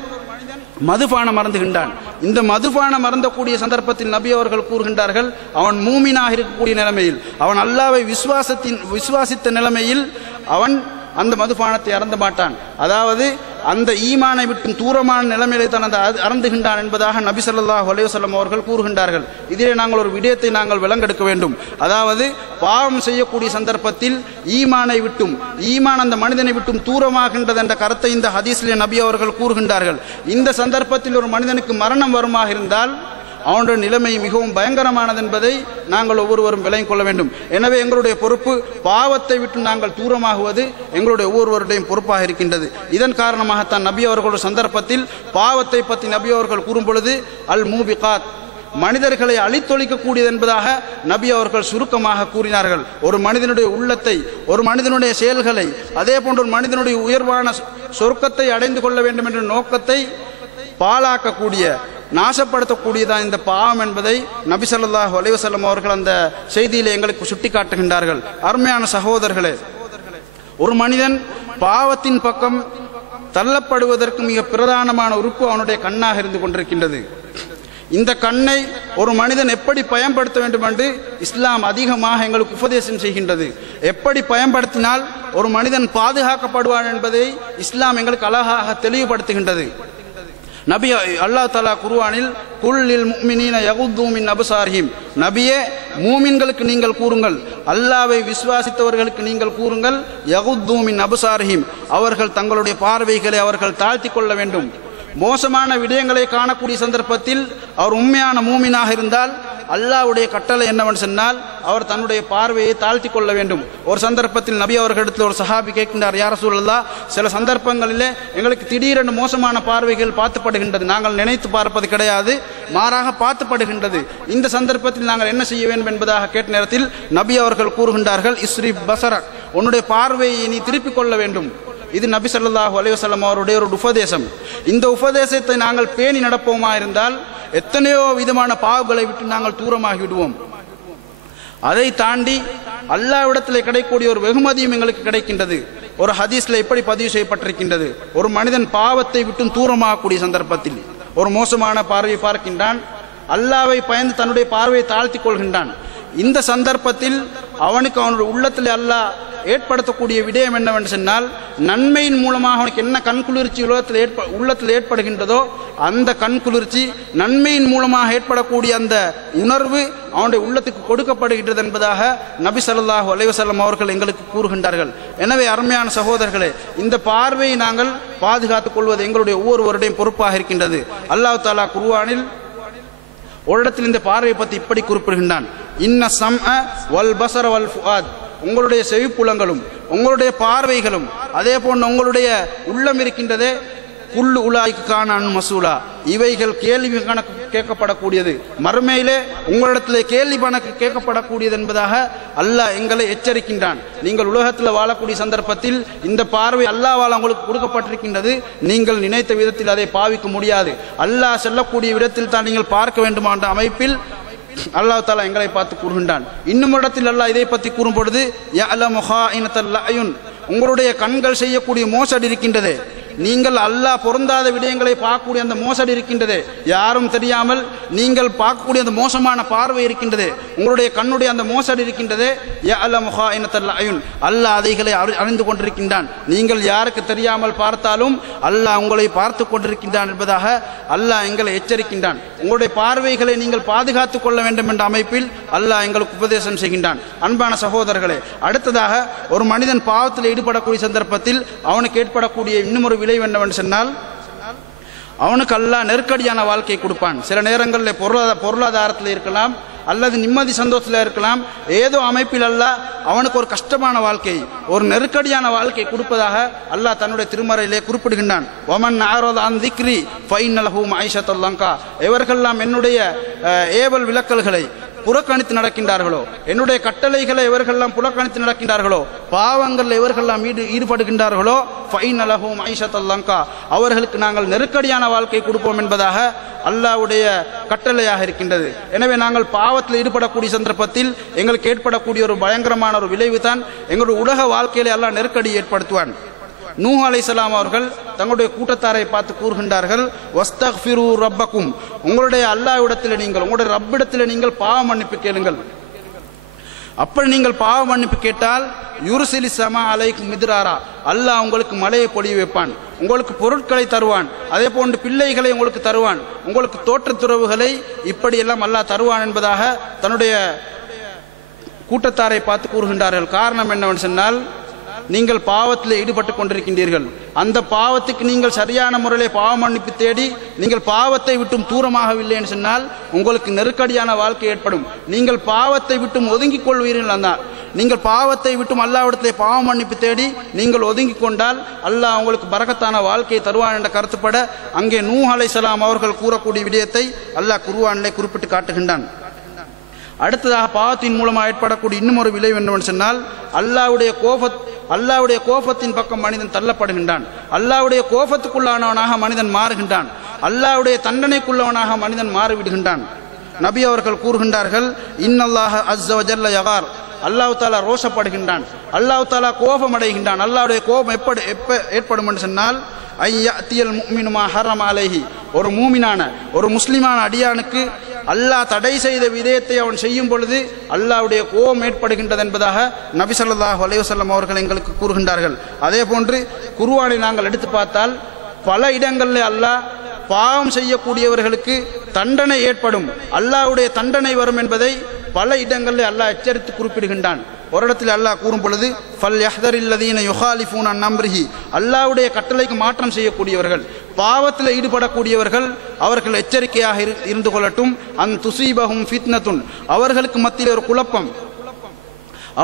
மதுபானம் மறந்துகின்றான், இந்த மதுபானம் மறந்தக்கூடிய சந்தர்ப்பத்தில் நபி அவர்கள் கூறுகின்றார்கள், அவன் மூமினாக இருக்கக்கூடிய நிலைமையில், அவன் அல்லாஹ்வை விசுவாசித்த நிலைமையில் அவன் அந்த மதுபானத்தை அருந்த மாட்டான். அதாவது அந்த ஈமானை விட்டும் தூரமான நிலைமையிலே தான் அந்த அருந்துகின்றான் என்பதாக நபி ஸல்லல்லாஹு அலைஹி வஸல்லம் அவர்கள் கூறுகின்றார்கள். இதிலே நாங்கள் ஒரு விடயத்தை நாங்கள் விளங்கெடுக்க வேண்டும். அதாவது பாவம் செய்யக்கூடிய சந்தர்ப்பத்தில் ஈமானை விட்டும், ஈமான் அந்த மனிதனை விட்டும் தூரமாகின்றது என்ற கருத்தை இந்த ஹதீஸிலே நபி அவர்கள் கூறுகின்றார்கள். இந்த சந்தர்ப்பத்தில் ஒரு மனிதனுக்கு மரணம் வருமாக இருந்தால் அவனுடைய நிலைமை மிகவும் பயங்கரமானது என்பதை நாங்கள் ஒவ்வொருவரும் விளங்கிக் கொள்ள வேண்டும். எனவே எங்களுடைய பொறுப்பு, பாவத்தை விட்டு நாங்கள் தூரமாகுவது எங்களுடைய ஒவ்வொருவருடையும் பொறுப்பாக இருக்கின்றது. இதன் காரணமாகத்தான் நபி அவர்களுடைய சந்தர்ப்பத்தில் பாவத்தை பற்றி நபி அவர்கள் கூறும் பொழுது அல் மூபிகாத், மனிதர்களை அழித்தொழிக்கக்கூடியது என்பதாக நபி அவர்கள் சுருக்கமாக கூறினார்கள். ஒரு மனிதனுடைய உள்ளத்தை, ஒரு மனிதனுடைய செயல்களை, அதே போன்று ஒரு மனிதனுடைய உயர்வான சொர்க்கத்தை அடைந்து கொள்ள வேண்டும் என்ற நோக்கத்தை பாழாக்கக்கூடிய, நாசப்படுத்தக்கூடியதான் இந்த பாவம் என்பதை நபி ஸல்லல்லாஹு அலைஹி வஸல்லம் அவர்கள் அந்த செய்தியிலே எங்களுக்கு சுட்டிக்காட்டுகின்றார்கள். அருமையான சகோதரர்களே, ஒரு மனிதன் பாவத்தின் பக்கம் தள்ளப்படுவதற்கு மிக பிரதானமான உறுப்பு அவனுடைய கண்ணாக இருந்து கொண்டிருக்கின்றது. இந்த கண்ணை ஒரு மனிதன் எப்படி பயன்படுத்த வேண்டும் என்று இஸ்லாம் அதிகமாக எங்களுக்கு உபதேசம் செய்கின்றது. எப்படி பயன்படுத்தினால் ஒரு மனிதன் பாதுகாக்கப்படுவான் என்பதை இஸ்லாம் எங்களுக்கு அழகாக தெளிவுபடுத்துகின்றது. நபி அல்லாஹ் தஆலா குர்ஆனில் குல்லில் முஃமினீன யகுது மின் அப்சாரிஹிம், நபியே மூமின்களுக்கு நீங்கள் கூறுங்கள், அல்லாஹ்வை விசுவாசித்தவர்களுக்கு நீங்கள் கூறுங்கள், யகுது மின் அப்சாரிஹிம், அவர்கள் தங்களுடைய பார்வைகளை அவர்கள் தாழ்த்தி கொள்ள வேண்டும். மோசமான விடயங்களை காணக்கூடிய சந்தர்ப்பத்தில் அவர் உண்மையான மூமினாக இருந்தால் அல்லாஹ்வுடைய கட்டளை என்னவென்று சொன்னால் அவர் தன்னுடைய பார்வையை தாழ்த்தி கொள்ள வேண்டும். ஒரு சந்தர்ப்பத்தில் நபி அவர்களிடத்தில் ஒரு சஹாபி கேட்கின்றார், யா ரசூலல்லாஹ், சில சந்தர்ப்பங்களிலே எங்களுக்கு திடீரென்று மோசமான பார்வைகள் பார்த்துப்படுகின்றது, நாங்கள் நினைத்து பார்ப்பது கிடையாது, மாறாக பார்த்துப்படுகின்றது, இந்த சந்தர்ப்பத்தில் நாங்கள் என்ன செய்ய வேண்டும் என்பதாக கேட்ட நேரத்தில் நபி அவர்கள் கூறுகின்றார்கள், இஸ்ரி பசரக், உன்னுடைய பார்வையை நீ திருப்பிக் கொள்ள வேண்டும். இது நபி ஸல்லல்லாஹு அலைஹி வஸல்லம் அவருடைய ஒரு உபதேசம். இந்த உபதேசத்தை நாங்கள் பேணி நடப்போமா இருந்தால் எத்தனையோ விதமான பாவங்களை விட்டு நாங்கள் தூரமாகி விடுவோம். அதை தாண்டி அல்லாஹ்விடத்தில் கிடைக்கக்கூடிய ஒரு வெகுமதியும் எங்களுக்கு கிடைக்கின்றது. ஒரு ஹதீஸ்ல எப்படி பதிவு செய்யப்பட்டிருக்கின்றது, ஒரு மனிதன் பாவத்தை விட்டு தூரமாகக்கூடிய சந்தர்ப்பத்தில் ஒரு மோசமான பார்வையை பார்க்கின்றான், அல்லாஹ்வை பயந்து தன்னுடைய பார்வையை தாழ்த்தி கொள்கின்றான். இந்த சந்தர்ப்பத்தில் அவனுக்கு அவனுடைய உள்ளத்தில் அல்லாஹ் ஏற்படுத்தக்கூடிய விடயம் என்னவென்று சொன்னால், நன்மையின் மூலமாக அவனுக்கு என்ன கண்குளிர்ச்சி உள்ளத்தில் ஏற்படுகின்றதோ அந்த கண்குளிர்ச்சி, நன்மையின் மூலமாக ஏற்படக்கூடிய அந்த உணர்வு அவனுடைய உள்ளத்துக்கு கொடுக்கப்படுகின்றது என்பதாக நபி ஸல்லல்லாஹு அலைஹி வஸல்லம் அவர்கள் எங்களுக்கு கூறுகின்றார்கள். எனவே அருமையான சகோதரர்களே, இந்த பார்வையை நாங்கள் பாதுகாத்துக் கொள்வது எங்களுடைய ஒவ்வொருவருடையும் பொறுப்பாக இருக்கின்றது. அல்லாஹ் தஆலா குர்ஆனில் ஒரு இடத்தில் இந்த பார்வையை பற்றி இப்படி குறிப்பிடுகின்றான், இன்ன சம்அ வல் பஸர வல் ஃபுஆத், உங்களுடைய செவிப்புலங்களும் உங்களுடைய பார்வைகளும் அதே போன்று உங்களுடைய உள்ளம் இருக்கின்றதே, குல்லு உலாய்க்கு காணான் மசூலா, இவைகள் கேள்வி கணக்கு கேட்கப்படக்கூடியது, மறுமையிலே உங்களிடத்திலே கேள்வி கணக்கு கேட்கப்படக்கூடியது என்பதாக அல்லாஹ் எங்களை எச்சரிக்கின்றான். நீங்கள் உலகத்தில் வாழக்கூடிய சந்தர்ப்பத்தில் இந்த பார்வை அல்லாஹ்வால் உங்களுக்கு கொடுக்கப்பட்டிருக்கின்றது, நீங்கள் நினைத்த விதத்தில் அதை பாவிக்க முடியாது. அல்லாஹ் செல்லக்கூடிய விதத்தில் தான் நீங்கள் பார்க்க வேண்டுமா என்ற அமைப்பில் அல்லாஹ் தஆலா எங்களை பார்த்து கூறுகின்றான். இன்னும் இடத்தில் அல்லாஹ் இதை பற்றி கூறும் பொழுது யஅலமு ஹாயினத்தல் அயுன், உங்களுடைய கண்கள் செய்யக்கூடிய மோசடி இருக்கின்றது, நீங்கள் அல்லாஹ் பொருந்தாத விடயங்களை பார்க்கக்கூடிய அந்த மோசடி இருக்கின்றது, யாரும் தெரியாமல் நீங்கள் பார்க்கக்கூடிய அந்த மோசமான பார்வை இருக்கின்றது, உங்களுடைய கண்ணுடைய அந்த மோசடி இருக்கின்றது. யஅலமு ஹாயினத்தல் அயுன், அல்லாஹ் அதைகளை அறிந்து கொண்டிருக்கின்றான். நீங்கள் யாருக்கு தெரியாமல் பார்த்தாலும் அல்லாஹ் உங்களை பார்த்து கொண்டிருக்கின்றான் என்பதாக அல்லாஹ் எங்களை எச்சரிக்கின்றான். உங்களுடைய பார்வைகளை நீங்கள் பாதுகாத்துக் கொள்ள வேண்டும் என்ற அமைப்பில் அல்லாஹ் எங்களுக்கு உபதேசம் செய்கின்றான். அன்பான சகோதரர்களே, அடுத்ததாக ஒரு மனிதன் பாவத்தில் ஈடுபடக்கூடிய சந்தர்ப்பத்தில் அவனுக்கு ஏற்படக்கூடிய இன்னும் ஒரு விளைவு என்னவென்று சொன்னால், அவனுக்கு அல்லாஹ் நெருக்கடியான வாழ்க்கையை கொடுப்பான். சில நேரங்களில் பொருளாதாரத்தில் இருக்கலாம், அல்லது நிம்மதி சந்தோஷத்தில் இருக்கலாம், ஏதோ அமைப்பில் அல்லாஹ் அவனுக்கு ஒரு கஷ்டமான வாழ்க்கை, ஒரு நெருக்கடியான வாழ்க்கை கொடுப்பதாக அல்லாஹ் தன்னுடைய திருமறையிலே குறிப்பிடுகின்றான். வமன் அஅரத அன் திக்ரி ஃபஇன்ன லஹு மஈஷத்தல் லங்கா, எவர்களெல்லாம் என்னுடைய ஏவல் விலக்கல்களை புறக்கணித்து நடக்கின்றார்களோ, என்னுடைய கட்டளைகளை எவர்களெல்லாம் புறக்கணித்து நடக்கின்றார்களோ, பாவங்கள் எவர்களெல்லாம் ஈடுபடுகின்றார்களோ, ஃபஇன்ன லஹு மஈஷத்தல் லங்கா, அவர்களுக்கு நாங்கள் நெருக்கடியான வாழ்க்கை கொடுப்போம் என்பதாக அல்லாஹ்வுடைய கட்டளையாக இருக்கின்றது. எனவே நாங்கள் பாவத்தில் ஈடுபடக்கூடிய சந்தர்ப்பத்தில் எங்களுக்கு ஏற்படக்கூடிய ஒரு பயங்கரமான ஒரு விளைவு தான் எங்களுடைய உலக வாழ்க்கையிலே அல்லாஹ் நெருக்கடி ஏற்படுத்துவான். நூஹ் அலைஹிஸ்ஸலாம் அவர்கள் தங்களுடைய கூட்டத்தாரை பார்த்து கூறுகின்றார்கள், வஸ்தக்ஃபிரு ரப்பக்கும், உங்களுடைய அல்லாஹ்விடத்தில் நீங்கள், உங்களுடைய ரப்பிடத்தில் நீங்கள் பாவ மன்னிப்பு கேளுங்கள். அப்படி நீங்கள் பாவ மன்னிப்பு கேட்டால் யுர்சிலி ஸமா அலைக்கும் மித்ராரா, அல்லாஹ் உங்களுக்கு மழையை பொழிய வைப்பான், உங்களுக்கு பொருட்களை தருவான், அதே போன்று பிள்ளைகளை உங்களுக்கு தருவான், உங்களுக்கு தோற்றத்துறவுகளை இப்படியெல்லாம் அல்லாஹ் தருவான் என்பதாக தன்னுடைய கூட்டத்தாரை பார்த்து கூறுகின்றார்கள். காரணம் என்னவென்று சொன்னால், நீங்கள் பாவத்தில் ஈடுபட்டு கொண்டிருக்கின்றீர்கள், அந்த பாவத்துக்கு நீங்கள் சரியான முறையில் பாவ மன்னிப்பு தேடி நீங்கள் பாவத்தை விட்டும் தூரமாகவில்லை என்று சொன்னால் உங்களுக்கு நெருக்கடியான வாழ்க்கை ஏற்படும். நீங்கள் பாவத்தை விட்டும் ஒதுங்கிக் கொள்வீர்கள் என்றால், நீங்கள் பாவத்தை விட்டும் அல்லாஹ்விடத்திலே பாவ மன்னிப்பு தேடி நீங்கள் ஒதுங்கிக் கொண்டால் அல்லாஹ் உங்களுக்கு பரக்கத்தான வாழ்க்கையை தருவான் என்ற கருத்துப்பட அங்கே நூஹ் அலைஹிஸ்ஸலாம் அவர்கள் கூறக்கூடிய விடயத்தை அல்லாஹ் குர்ஆனிலே குறிப்பிட்டு காட்டுகின்றான். அடுத்ததாக பாவத்தின் மூலமாக ஏற்படக்கூடிய இன்னும் ஒரு விளைவு என்னவென்று சொன்னால், அல்லாஹ்வுடைய கோபத்தின் பக்கம் மனிதன் தள்ளப்படுகின்றான், அல்லாஹ்வுடைய கோபத்துக்குள்ளானவனாக மனிதன் மாறுகின்றான், அல்லாஹ்வுடைய தண்டனைக்குள்ளவனாக மனிதன் மாறிவிடுகின்றான். நபி அவர்கள் கூறுகின்றார்கள், இன்னல்லாஹ அஸ்ஸ வஜல்ல யகார், அல்லாஹ் தஆலா ரோஷப்படுகின்றான், அல்லாஹ் தஆலா கோபம் அடைகின்றான். அல்லாஹ்வுடைய கோபம் எப்ப ஏற்படும் என்று சொன்னால், ஐயத்தியல் முஃமினு மா ஹரம அலைஹி, ஒரு மூமினான ஒரு முஸ்லிமான அடியானுக்கு அல்லாஹ் தடை செய்த விதயத்தை அவன் செய்யும் பொழுது அல்லாஹ்வுடைய கோபம் ஏற்படுகின்றது என்பதாக நபி ஸல்லல்லாஹு அலைஹி வஸல்லம் அவர்கள் எங்களுக்கு கூறுகின்றார்கள். அதே போன்று குர்ஆனை நாங்கள் எடுத்து பார்த்தால் பல இடங்களில் அல்லாஹ் பாவம் செய்யக்கூடியவர்களுக்கு தண்டனை ஏற்படும், அல்லாஹ்வுடைய தண்டனை வரும் என்பதை பல இடங்களில் அல்லாஹ் எச்சரித்து குறிப்பிடுகின்றான். ஒரு இடத்தில் அல்லாஹ் கூறும் பொழுது ஃபல் யஹ்தரில்லதீன யுகாலிஃபூன அன் அம்ரிஹி, அல்லாஹ்வுடைய கட்டளைக்கு மாற்றம் செய்யக்கூடியவர்கள், பாவத்தில் ஈடுபடக்கூடியவர்கள் அவர்கள் எச்சரிக்கையாக இருந்து கொள்ளட்டும். அன் துசீபஹும் ஃபித்னத்துன், அவர்களுக்கு மத்தியில் ஒரு குழப்பம்,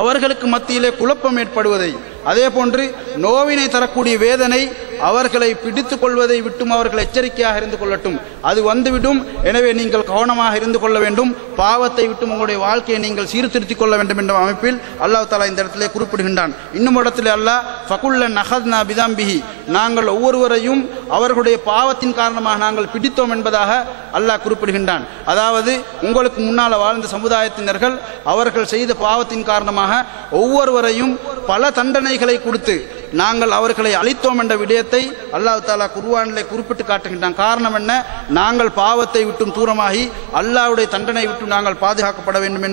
அவர்களுக்கு மத்தியிலே குழப்பம் ஏற்படுவதை, அதே போன்று நோவினை தரக்கூடிய வேதனை அவர்களை பிடித்துக் கொள்வதை விட்டும் அவர்கள் எச்சரிக்கையாக இருந்து கொள்ளட்டும், அது வந்துவிடும். எனவே நீங்கள் கவனமாக இருந்து கொள்ள வேண்டும், பாவத்தை விட்டும் உங்களுடைய வாழ்க்கையை நீங்கள் சீர்திருத்திக் கொள்ள வேண்டும் என்ற அமைப்பில் அல்லாஹ் தஆலா இந்த இடத்திலே குறிப்பிடுகின்றான். இன்னும் இடத்திலே அல்லாஹ் ஃபகுல்லன் அஹத்னா பிதம்பிஹி, நாங்கள் ஒவ்வொருவரையும் அவர்களுடைய பாவத்தின் காரணமாக நாங்கள் பிடித்தோம் என்பதாக அல்லாஹ் குறிப்பிடுகின்றான். அதாவது உங்களுக்கு முன்னால் வாழ்ந்த சமுதாயத்தினர்கள் அவர்கள் செய்த பாவத்தின் காரணமாக ஒவ்வொருவரையும் பல தண்டனைகளை கொடுத்து நாங்கள் அவர்களை அழித்தோம் என்ற விடயத்தை அல்லாஹ் தஆலா குர்ஆனிலே குறிப்பிட்டு காட்டுகின்றான். காரணம் என்ன? நாங்கள் பாவத்தை விட்டும் தூரமாகி அல்லாஹ்வுடைய தண்டனை விட்டும் நாங்கள் பாதுகாக்கப்பட வேண்டும்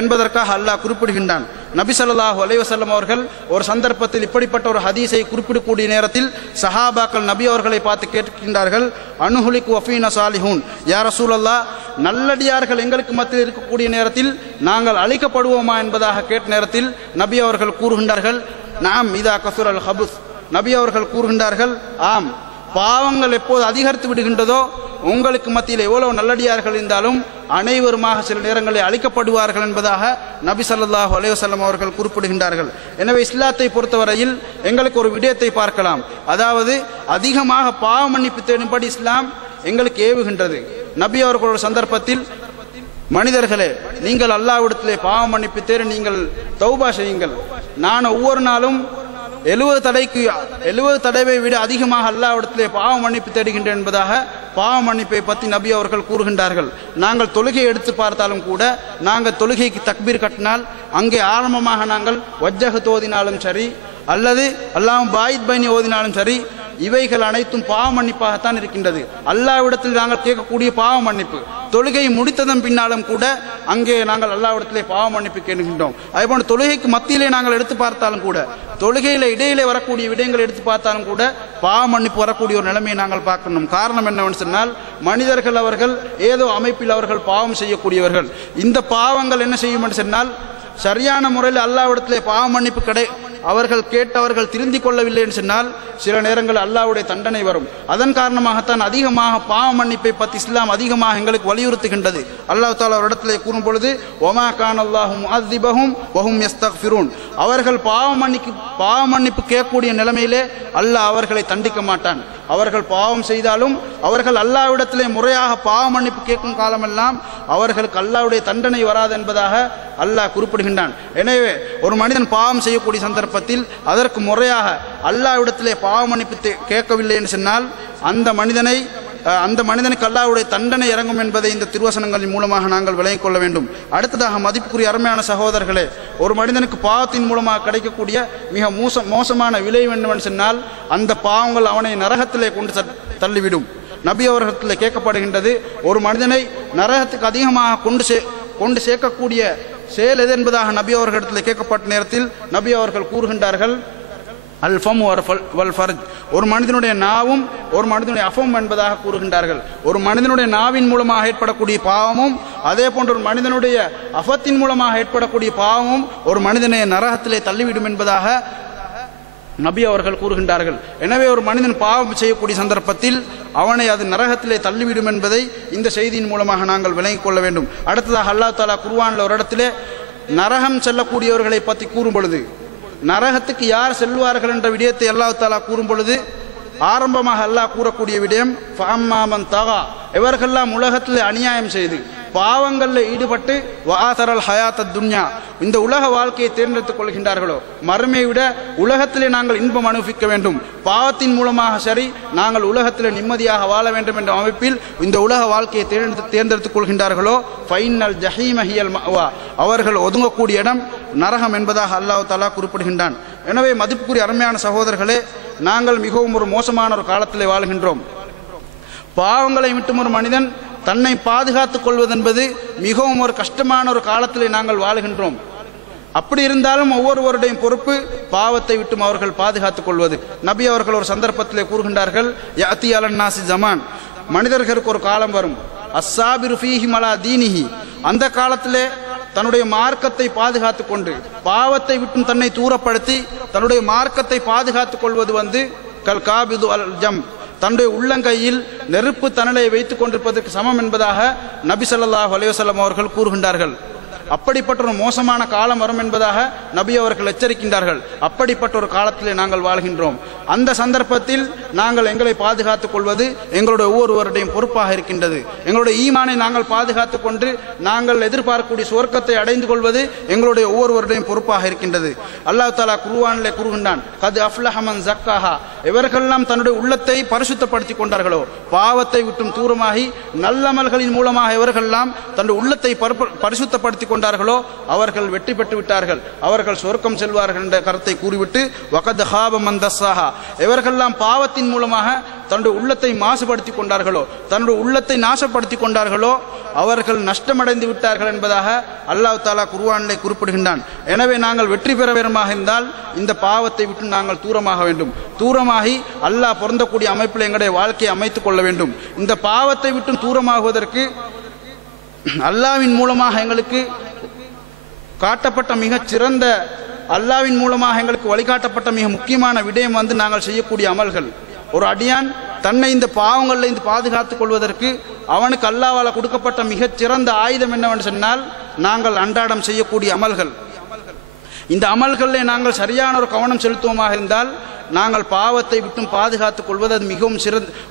என்பதற்காக அல்லாஹ் குறிப்பிடுகின்றான். நபி ஸல்லல்லாஹு அலைஹி வஸல்லம் அவர்கள் ஒரு சந்தர்ப்பத்தில் இப்படிப்பட்ட ஒரு ஹதீஸை குறிப்பிடக்கூடிய நேரத்தில் சஹாபாக்கள் நபி அவர்களை பார்த்து கேட்கின்றார்கள், அனுஹுலிக்கு வஃபீனா சாலிஹூன், யா ரசூலல்லாஹ், நல்லடியார்கள் எங்களுக்கு மத்தியில் இருக்கக்கூடிய நேரத்தில் நாங்கள் அழிக்கப்படுவோமா என்பதாக கேட்ட நேரத்தில் நபி அவர்கள் கூறுகின்றார்கள், நாம் இதா கசுரல் ஹபுஸ், நபி அவர்கள் கூறுகின்றார்கள், ஆம், பாவங்கள் எப்போது அதிகரித்து விடுகின்றதோ உங்களுக்கு மத்தியில் எவ்வளவு நல்லடியார்கள் இருந்தாலும் அனைவருமாக சில நேரங்களில் அழிக்கப்படுவார்கள் என்பதாக நபி ஸல்லல்லாஹு அலைஹி வஸல்லம் அவர்கள் குறிப்பிடுகின்றார்கள். எனவே இஸ்லாத்தை பொறுத்தவரையில் எங்களுக்கு ஒரு விடயத்தை பார்க்கலாம், அதாவது அதிகமாக பாவ மன்னிப்பு தேடும்படி இஸ்லாம் எங்களுக்கு ஏவுகின்றது. நபி அவர்கள் ஒரு சந்தர்ப்பத்தில், மனிதர்களே, நீங்கள் அல்லாஹ்விடத்திலே பாவ மன்னிப்பு தேடி நீங்கள் தௌபா செய்யுங்கள், நான் ஒவ்வொரு நாளும் 70 தடவை விட அதிகமாக அல்லாஹ்விடத்திலே பாவ மன்னிப்பு தேடுகின்றேன் என்பதாக பாவ மன்னிப்பை பற்றி நபி அவர்கள் கூறுகின்றார்கள். நாங்கள் தொழுகை எடுத்து பார்த்தாலும் கூட நாங்கள் தொழுகைக்கு தக்பீர் கட்டினால் அங்கே ஆரம்பமாக நாங்கள் வஜ்ஜஹத் ஓதினாலும் சரி அல்லது அல்லாஹ் பாயித் பைனி ஓதினாலும் சரி, இவைகள் அனைத்தும் பாவ மன்னிப்பாகத்தான் இருக்கின்றது. அல்லாஹ்விடத்தில் நாங்கள் கேட்கக்கூடிய பாவ மன்னிப்பு. தொழுகை முடித்ததன் பின்னாலும் கூட அங்கே நாங்கள் அல்லாஹ்விடத்திலே பாவ மன்னிப்பு கேட்கின்றோம். அதேபோன்று தொழுகைக்கு மத்தியிலே நாங்கள் எடுத்து பார்த்தாலும் கூட, தொழுகையில இடையிலே வரக்கூடிய விடயங்கள் எடுத்து பார்த்தாலும் கூட பாவ மன்னிப்பு வரக்கூடிய ஒரு நிலைமையை நாங்கள் பார்க்கணும். காரணம் என்னவென்று சொன்னால், மனிதர்கள் அவர்கள் ஏதோ அமைப்பில் அவர்கள் பாவம் செய்யக்கூடியவர்கள். இந்த பாவங்கள் என்ன செய்யும் என்று சொன்னால், சரியான முறையில் அல்லாஹ்விடத்திலே பாவ மன்னிப்பு அவர்கள் கேட்டவர்கள் திருந்தி கொள்ளவில்லை என்று சொன்னால் சில நேரங்கள் அல்லாஹ்வுடைய தண்டனை வரும். அதன் காரணமாகத்தான் அதிகமாக பாவ மன்னிப்பை பற்றி இஸ்லாம் அதிகமாக எங்களுக்கு வலியுறுத்துகின்றது. அல்லாஹ் தஆலா ஒரு இடத்திலே கூறும் பொழுது, ஒமா கான அல்லாஹு முஅஸ்ஸிபஹும் வஹும் யஸ்தக்ஃபிரூன், அவர்கள் பாவ மன்னிப்பு கேட்கக்கூடிய நிலைமையிலே அல்லாஹ் அவர்களை தண்டிக்க மாட்டான். அவர்கள் பாவம் செய்தாலும் அவர்கள் அல்லாஹ்விடத்திலே முறையாக பாவ மன்னிப்பு கேட்கும் காலமெல்லாம் அவர்களுக்கு அல்லாஹ்வுடைய தண்டனை வராது என்பதாக அல்லாஹ் குறிப்பிடுகின்றான். எனவே ஒரு மனிதன் பாவம் செய்யக்கூடிய சந்தர்ப்பத்தில் அதற்கு முறையாக அல்லாஹ்விடத்திலே பாவ மன்னிப்பு கேட்கவில்லை என்று சொன்னால் அந்த மனிதனுக்கு அல்லாஹ்வுடைய தண்டனை இறங்கும் என்பதை இந்த திருவசனங்களின் மூலமாக நாங்கள் விளங்கிக் கொள்ள வேண்டும். அடுத்ததாக மதிப்புக்குரிய அருமையான சகோதரர்களே, ஒரு மனிதனுக்கு பாவத்தின் மூலமாக கிடைக்கக்கூடிய மிக மோசமான விளைவு என்னவென்று சொன்னால் அந்த பாவங்கள் அவனை நரகத்திலே கொண்டு தள்ளிவிடும். நபி அவர்களிடத்தில் கேட்கப்படுகின்றது, ஒரு மனிதனை நரகத்துக்கு அதிகமாக கொண்டு சேர்க்கக்கூடிய செயல் எது என்பதாக நபி அவர்களிடத்தில் கேட்கப்பட்ட நேரத்தில் நபி அவர்கள் கூறுகின்றார்கள், அல்ஃபம் வல் ஃபர்ஜ், ஒரு மனிதனுடைய நாவும் ஒரு மனிதனுடைய அஃபம் என்பதாக கூறுகின்றார்கள். ஒரு மனிதனுடைய நாவின் மூலமாக ஏற்படக்கூடிய பாவமும் அதே போன்ற ஒரு மனிதனுடைய அஃபத்தின் மூலமாக ஏற்படக்கூடிய பாவமும் ஒரு மனிதனை நரகத்திலே தள்ளிவிடும் என்பதாக நபி அவர்கள் கூறுகின்றார்கள். எனவே ஒரு மனிதன் பாவம் செய்யக்கூடிய சந்தர்ப்பத்தில் அவனை அது நரகத்திலே தள்ளிவிடும் என்பதை இந்த செய்தியின் மூலமாக நாங்கள் விளங்கிக் கொள்ள வேண்டும். அடுத்ததாக அல்லாஹ் தஆலா குர்ஆனில் ஒரு இடத்திலே நரகம் செல்லக்கூடியவர்களை பற்றி கூறும் பொழுது, நரகத்துக்கு யார் செல்வார்கள் என்ற விடயத்தை அல்லாஹ் தஆலா கூறும் பொழுது ஆரம்பமாக அல்லாஹ் கூறக்கூடிய விடயம், ஃபஅம்மாமன் தகா, இவர்களெல்லாம் உலகத்தில் அநியாயம் செய்து பாவங்களில் ஈடுபட்டு வஆதரல் ஹயாத்தத் துன்யா, இந்த உலக வாழ்க்கையை தேர்ந்தெடுத்துக் கொள்கின்றார்களோ, மறுமையை விட உலகத்திலே நாங்கள் இன்பம் அனுபவிக்க வேண்டும், பாவத்தின் மூலமாக சரி நாங்கள் உலகத்தில் நிம்மதியாக வாழ வேண்டும் என்ற அமைப்பில் இந்த உலக வாழ்க்கையை தேர்ந்தெடுத்துக் கொள்கின்றார்களோ, ஃபைனல் ஜஹீம ஹியல் மஅவா, அவர்கள் ஒதுங்கக்கூடிய இடம் நரகம் என்பதாக அல்லாஹ் தஆலா குறிப்பிடுகின்றான். எனவே மதிப்புக்குரிய அருமையான சகோதரர்களே, நாங்கள் மிகவும் ஒரு மோசமான ஒரு காலத்திலே வாழ்கின்றோம். பாவங்களை விட்டும் ஒரு மனிதன் தன்னை பாதுகாத்துக் கொள்வதென்பது மிகவும் ஒரு கஷ்டமான ஒரு காலத்திலே நாங்கள் வாழுகின்றோம். அப்படி இருந்தாலும் ஒவ்வொருவருடைய பொறுப்பு பாவத்தை விட்டும் அவர்கள் பாதுகாத்துக் கொள்வது. நபி அவர்கள் ஒரு சந்தர்ப்பத்திலே கூறுகின்றார்கள், யஅதி அலன் நாசி ஜமான், மனிதர்களுக்கு ஒரு காலம் வரும், அஸ்ஸாபிரு ஃபீஹி அலா தீனிஹி, அந்த காலத்திலே தன்னுடைய மார்க்கத்தை பாதுகாத்துக் கொண்டு பாவத்தை விட்டும் தன்னை தூரப்படுத்தி தன்னுடைய மார்க்கத்தை பாதுகாத்துக் கொள்வது கல் காபிது அல் ஜம், தன்னுடைய உள்ளங்கையில் நெருப்பு தணலை வைத்துக் கொண்டிருப்பதற்கு சமம் என்பதாக நபி ஸல்லல்லாஹு அலைஹி வஸல்லம் அவர்கள் கூறுகின்றார்கள். அப்படிப்பட்ட ஒரு மோசமான காலம் வரும் என்பதாக நபி அவர்கள் எச்சரிக்கின்றார்கள். அப்படிப்பட்ட ஒரு காலத்திலே நாங்கள் வாழ்கின்றோம். அந்த சந்தர்ப்பத்தில் நாங்கள் எங்களை பாதுகாத்துக் கொள்வது எங்களுடைய ஒவ்வொருவருடையும் பொறுப்பாக இருக்கின்றது. எங்களுடைய ஈமானை நாங்கள் பாதுகாத்துக் கொண்டு நாங்கள் எதிர்பார்க்கக்கூடிய சுவர்க்கத்தை அடைந்து கொள்வது எங்களுடைய ஒவ்வொருவருடையும் பொறுப்பாக இருக்கின்றது. அல்லாஹ் தஆலா குர்ஆனிலே கூறுகின்றான், கத் அஃப்லஹ மன் ஸக்காஹா, இவர்களெல்லாம் தன்னுடைய உள்ளத்தை பரிசுத்தப்படுத்திக் கொண்டார்களோ, பாவத்தை விட்டும் தூரமாகி நல்லமல்களின் மூலமாக இவர்களெல்லாம் தன்னுடைய உள்ளத்தை பரிசுத்தப்படுத்திக் கொண்டார்களோ அவர்கள் வெற்றி பெற்று விட்டார்கள், அவர்கள் சொர்க்கம் செல்வார்கள் என்ற கருத்தை கூறிவிட்டு வகத் ஹாப மன் தஸ்ஸாஹா, இவர்களெல்லாம் பாவத்தின் மூலமாக தன்னுடைய உள்ளத்தை மாசுபடுத்திக் கொண்டார்களோ, தன்னுடைய உள்ளத்தை நாசப்படுத்திக் கொண்டார்களோ அவர்கள் நஷ்டமடைந்து விட்டார்கள் என்பதாக அல்லாஹ் தஆலா குர்ஆனிலே குறிப்பிடுகின்றான். எனவே நாங்கள் வெற்றி பெற வேண்டுமாக இருந்தால் இந்த பாவத்தை விட்டு நாங்கள் தூரமாக வேண்டும். தூரமாகி அல்லாஹ் பொருந்தக்கூடிய அமைப்பில் எங்களுடைய வாழ்க்கையை அமைத்துக் கொள்ள வேண்டும். இந்த பாவத்தை விட்டு தூரமாகுவதற்கு அல்லாஹ்வின் மூலமாக எங்களுக்கு காட்டப்பட்ட மிகச் சிறந்த, அல்லாஹ்வின் மூலமாக எங்களுக்கு வழிகாட்டப்பட்ட மிக முக்கியமான விடயம் நாங்கள் செய்யக்கூடிய அமல்கள். ஒரு அடியான் தன்னை இந்த பாவங்களில் இருந்து பாதுகாத்துக் கொள்வதற்கு அவனுக்கு அல்லாஹ்வால் கொடுக்கப்பட்ட மிகச் சிறந்த ஆயுதம் என்னவென்று சொன்னால் நாங்கள் அன்றாடம் செய்யக்கூடிய அமல்கள். இந்த அமல்களில் நாங்கள் சரியான ஒரு கவனம் செலுத்துவோமாக இருந்தால் நாங்கள் பாவத்தை விட்டும் பாதுகாத்துக் கொள்வது அது மிகவும்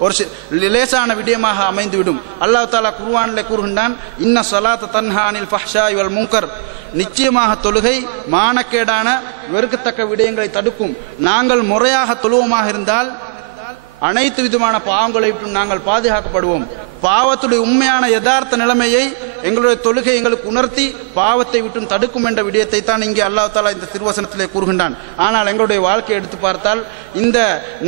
ஒரு லேசான விடயமாக அமைந்துவிடும். அல்லாஹ் தஆலா குர்ஆனிலே கூறுகின்றான், இன்ன ஸலாத்த தன்ஹா அனில் ஃபஹ்ஷாஇ வல் முன்கர், நிச்சயமாக தொழுகை மானக்கேடான வெறுக்கத்தக்க விடயங்களை தடுக்கும். நாங்கள் முறையாக தொழுவோமாக இருந்தால் அனைத்து விதமான பாவங்களை விட்டு நாங்கள் பாதுகாக்கப்படுவோம். பாவத்துடைய உண்மையான யதார்த்த நிலைமையை எங்களுடைய தொழுகை எங்களுக்கு உணர்த்தி பாவத்தை விட்டும் தடுக்கும் என்ற விடயத்தை தான் இங்கே அல்லாஹ் தஆலா இந்த திருவசனத்திலே கூறுகின்றான். ஆனால் எங்களுடைய வாழ்க்கையை எடுத்து பார்த்தால் இந்த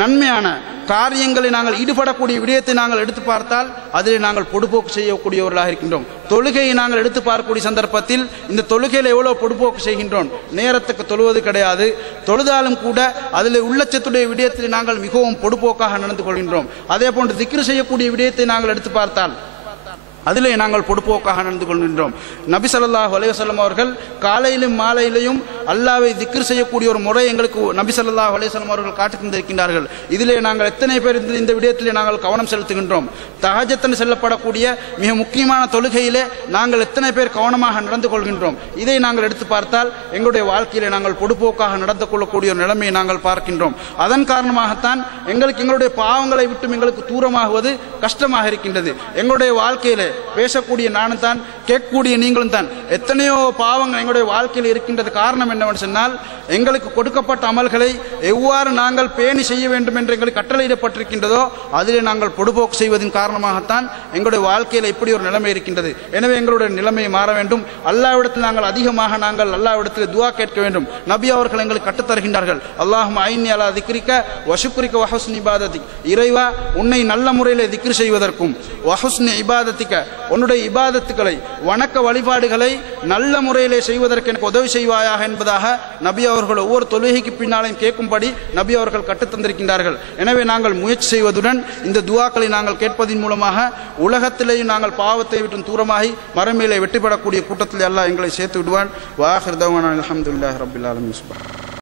நன்மையான காரியங்களை நாங்கள் ஈடுபடக்கூடிய விடயத்தை நாங்கள் எடுத்து பார்த்தால் அதில் நாங்கள் பொடுபோக்கு செய்யக்கூடியவர்களாக இருக்கின்றோம். தொழுகையை நாங்கள் எடுத்து பார்க்கக்கூடிய சந்தர்ப்பத்தில் இந்த தொழுகையில் எவ்வளோ பொடுபோக்கு செய்கின்றோம். நேரத்துக்கு தொழுவது கிடையாது. தொழுதாலும் கூட அதில் உள்ளச்சத்துடைய விடயத்தில் நாங்கள் மிகவும் பொடுபோக்காக நடந்து கொள்கின்றோம். அதே போன்று திக்ர் செய்யக்கூடிய விடயத்தை நாங்கள் எடுத்து பார்த்தால் அதிலே நாங்கள் பொடுப்போக்காக நடந்து கொள்கின்றோம். நபி ஸல்லல்லாஹு அலைஹி வஸல்லம் அவர்கள் காலையிலும் மாலையிலையும் அல்லாஹ்வை திக்ர் செய்யக்கூடிய ஒரு முறை எங்களுக்கு நபி ஸல்லல்லாஹு அலைஹி வஸல்லம் அவர்கள் காட்டித் தந்திருக்கின்றார்கள். இதிலே நாங்கள் எத்தனை பேர் இந்த விடயத்திலே நாங்கள் கவனம் செலுத்துகின்றோம்? தஹஜ்ஜத் செல்லப்படக்கூடிய மிக முக்கியமான தொழுகையிலே நாங்கள் எத்தனை பேர் கவனமாக நடந்து கொள்கின்றோம்? இதை நாங்கள் எடுத்து பார்த்தால் எங்களுடைய வாழ்க்கையிலே நாங்கள் பொடுப்போக்காக நடந்து கொள்ளக்கூடிய ஒரு நிலைமையை நாங்கள் பார்க்கின்றோம். அதன் காரணமாகத்தான் எங்களுடைய பாவங்களை விட்டும் எங்களுக்கு தூரமாகுவது கஷ்டமாக இருக்கின்றது. எங்களுடைய வாழ்க்கையிலே பேசக்கூடிய நானும் தான், கேட்கக்கூடிய நீங்களும் தான் எத்தனையோ பாவங்கள் எங்களுடைய வாழ்க்கையில் இருக்கின்றது. காரணம் என்னவென்று சொன்னால் எங்களுக்கு கொடுக்கப்பட்ட அமல்களை எவ்வாறு நாங்கள் பேணி செய்ய வேண்டும் என்று எங்களுக்கு கட்டளையிடப்பட்டிருக்கின்றதோ அதிலே நாங்கள் பொடுபோக்கு செய்வதன் காரணமாகத்தான் எங்களுடைய வாழ்க்கையில் இப்படி ஒரு நிலைமை இருக்கின்றது. எனவே எங்களுடைய நிலைமையை மாற வேண்டும். அல்லாஹ்விடத்தில் நாங்கள் அதிகமாக அல்லாஹ்விடத்தில் துஆ கேட்க வேண்டும். நபி அவர்கள் எங்களுக்கு கற்றுத்தருகின்றார்கள், அல்லாஹும்ம ஐன்னி அலா திக்ரிக வ ஷுக்ரிக வ ஹுஸ்னி இபாதத்திக். இறைவா, உன்னை நல்ல முறையில் திக்ர் செய்வதற்கும் வ ஹுஸ்னி இபாதத்திக, உன்னுடைய இபாதத்துக்களை வணக்க வழிபாடுகளை நல்ல முறையிலே செய்வதற்கு எனக்கு உதவி செய்வாயாக என்பதாக நபி அவர்கள் ஒவ்வொரு தொழுகைக்கு பின்னாலையும் கேட்கும்படி நபி அவர்கள் கற்றுத்தந்திருக்கின்றார்கள். எனவே நாங்கள் முயற்சி செய்வதுடன் இந்த துஆக்களை நாங்கள் கேட்பதன் மூலமாக உலகத்திலேயும் நாங்கள் பாவத்தை விட்டு தூரமாகி மறுமையிலே வெற்றி பெறக்கூடிய கூட்டத்தில் அல்லாஹ் எங்களை சேர்த்து விடுவான். வாஹிர் தவானா அல்ஹம்துலில்லாஹி ரப்பில் ஆலமீன்.